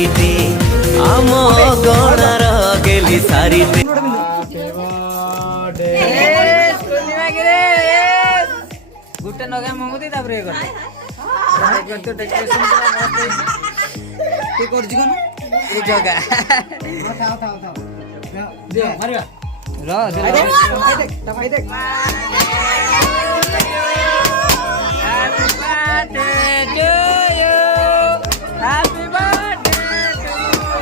सारीटे आम गणार गेली सारीटे गुटे नगा मगुदी तापर ये कर तो डेकोरेशन मस्त होइछि कोन ए जगह दे मारिया र दे Happy birthday to you.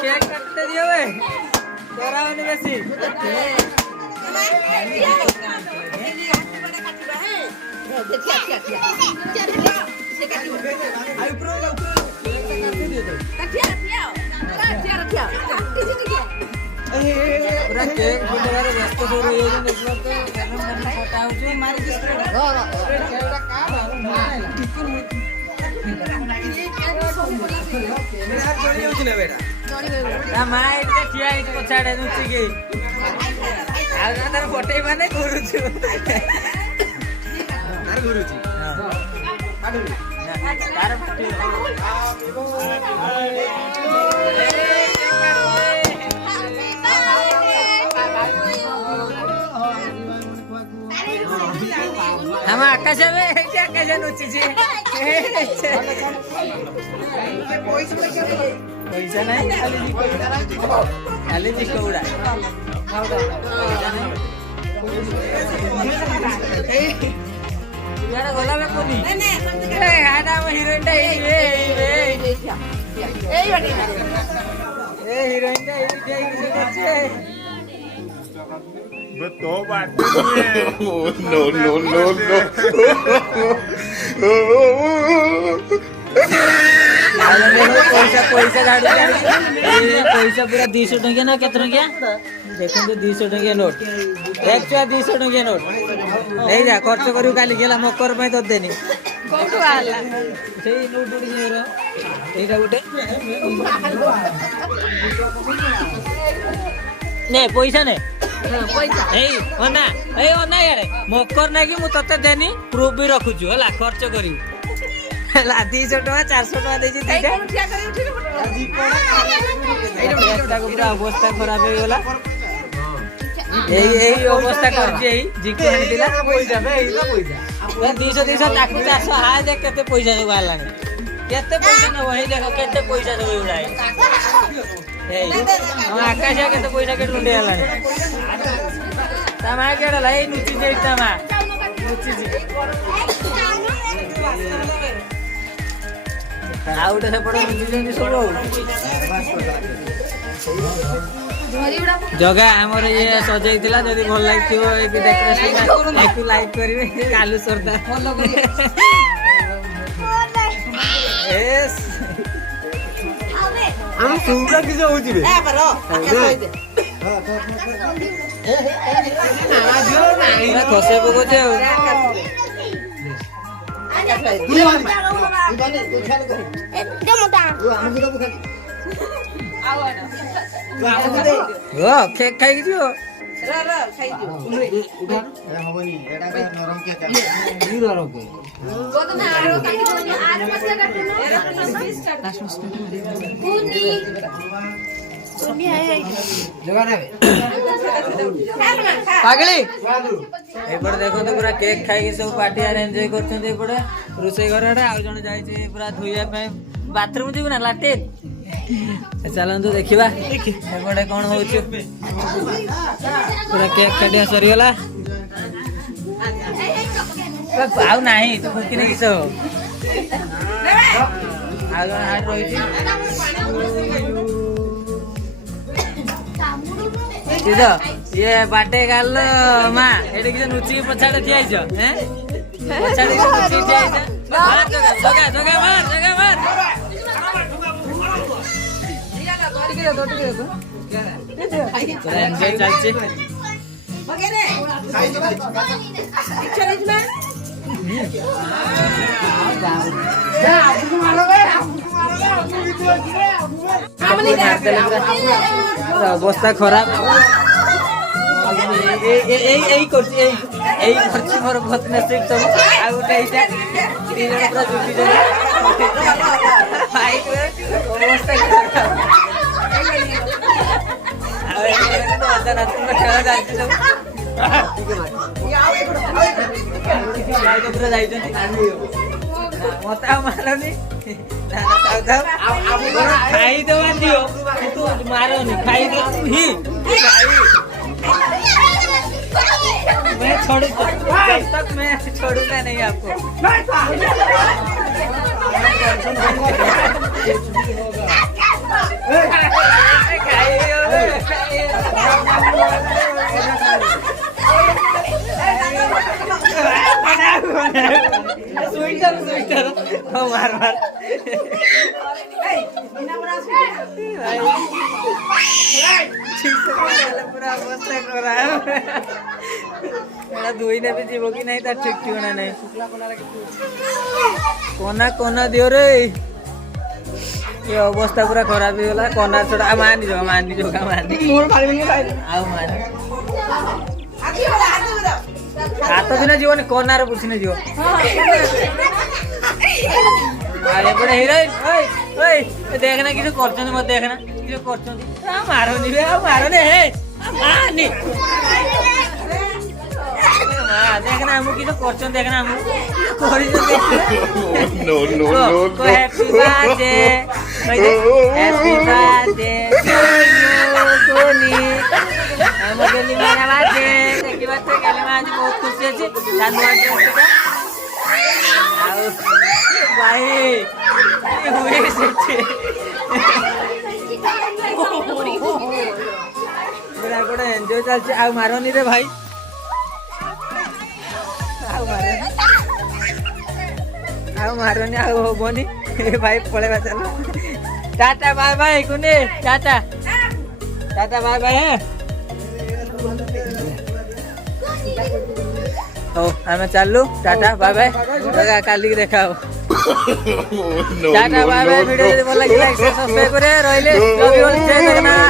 Cake काटते दियो वे तोरा ओने बेसी पूरा केक फुटबारे व्यस्त हो रही है देखलो तो गरम गरम फोटा होची मारी दिस केकटा का मा इते ठिया इते पछाडे नुची के आ तार फोटै माने गुरुछु तार गुरुची हां तार फोटै हम आकाश में क्या आकाश नुची छे पैसा नहीं खाली जी कौड़ा यार गोला में कोनी ए हाडा में हीरोइन टा ए हीरोइन टा ये करछे betul banget. No. पैसा पैसा पूरा 200 टंकिया ना केतना टंकिया देखो तो 200 टंकिया नोट एक 200 टंकिया नोट नहीं जा खर्च करू काली गेला मकर में तो देनी कोठो आला सेई नोट उडी रे एटा गुटे ने पैसा ने पैसा ए ओना यारे मकर ना कि मु तते देनी प्रूफ भी रखु छु हला खर्च करी ला 200 टका 400 टका देछि तीटा एटा को पूरा अवस्था खराब हो गेला एई अवस्था करछि एई जिको हटिला पैसा बे एई तो पैसा 200 ताकू 400 हाय देख केते पैसा सब आलानी केते पैसा न वही देखो केते पैसा सब उड़ाई एई हम आकाश केते पैसा के लुंडे आलानी तमा केडा लाई नुची जे तमा नुची जी आउट से पड़ो नुची सब जगह हमर ये सजैतिला जदी भल लागिथिबो ए डेकोरेशन लाइक लाइक करिवे कालू सरदा फॉलो करिवे यस हम सुंदर किसे होची बे ए परो ना खसे बगो जे केक खाई दियो खाई दियो हबनी एटा नरम केक नी नरम केक को तो आरो काटी दोनी आरो मसे काटू कुनी कुनी आए जगाना पागली एपड़ देखो तो पूरा केक खाई के सब पार्टी आर एन्जॉय करछन एपड़ रोसई घरडा आ जण जाय छै पूरा धोइया पे बाथरूम जीव ना लाटे चलन तो देखिबा एपड़े कोन होउ छै पूरा केक काटिया सरी गला आउ नाही तो फुकी नै किसो आ जण हाट रही छी सीधा ये बाटे गाल मां एडे किसे नुची के पछाडे थियाइछ हैं पछाडे नुची थियाइछ मार जगा मार एन्जॉय चलছে অবস্থা খারাপ এই করছি এই করছি মোর বহুত নসিব তো আর ওটা এইটা তিন জন পুরো জুটি জন ভাই অবস্থা খারাপ আর এই তো আদা রাত করে খেলা যাচ্ছে তো ভাই তো পুরো যাইছেন মতে মারনি খাই দেওয়া দিও কিন্তু মারনি খাই दो ही मैं छोड़ जब तक मैं छोड़ूंगा नहीं आपको स्वीटर स्वीटर मार मार पूरा अवस्था करा मेरा दुई ने भी जीवो कि नहीं तार ठीक ठिकाना नहीं कोना कोना दियो रे ये अवस्था पूरा खराब हो गला कोना छोड़ा मानी जो मोर भाई में भाई आओ मान हाथ बिना जीवन कोना रे पुछने जीव अरे बड़े हीरोइन ओए ओए देखना किसे करछन मत देखना किसे करछन आ मारो नी बे आ मारो ने हे मानी हां देखना हम किसे करछन देखना हम करि No, no, no, को happy birthday happy birthday Soni हम गेली मेरा बर्थडे की बात गेली आज बहुत खुशी अछि जानू आज आओ भाई हुए से मेरा कोडे एन्जॉय चलছে आ मारोनी रे भाई आ मारोनी आ होबनी ए भाई पळेबा चलो टाटा बाय बाय कुने टाटा टाटा बाय बाय ओ आमे चललु टाटा बाय बाय लगा काली देखा हो no, tata bye bye video जदी भल लागिला सब्सक्राइब करे रहिले लव यू ऑल जय जगन्नाथ।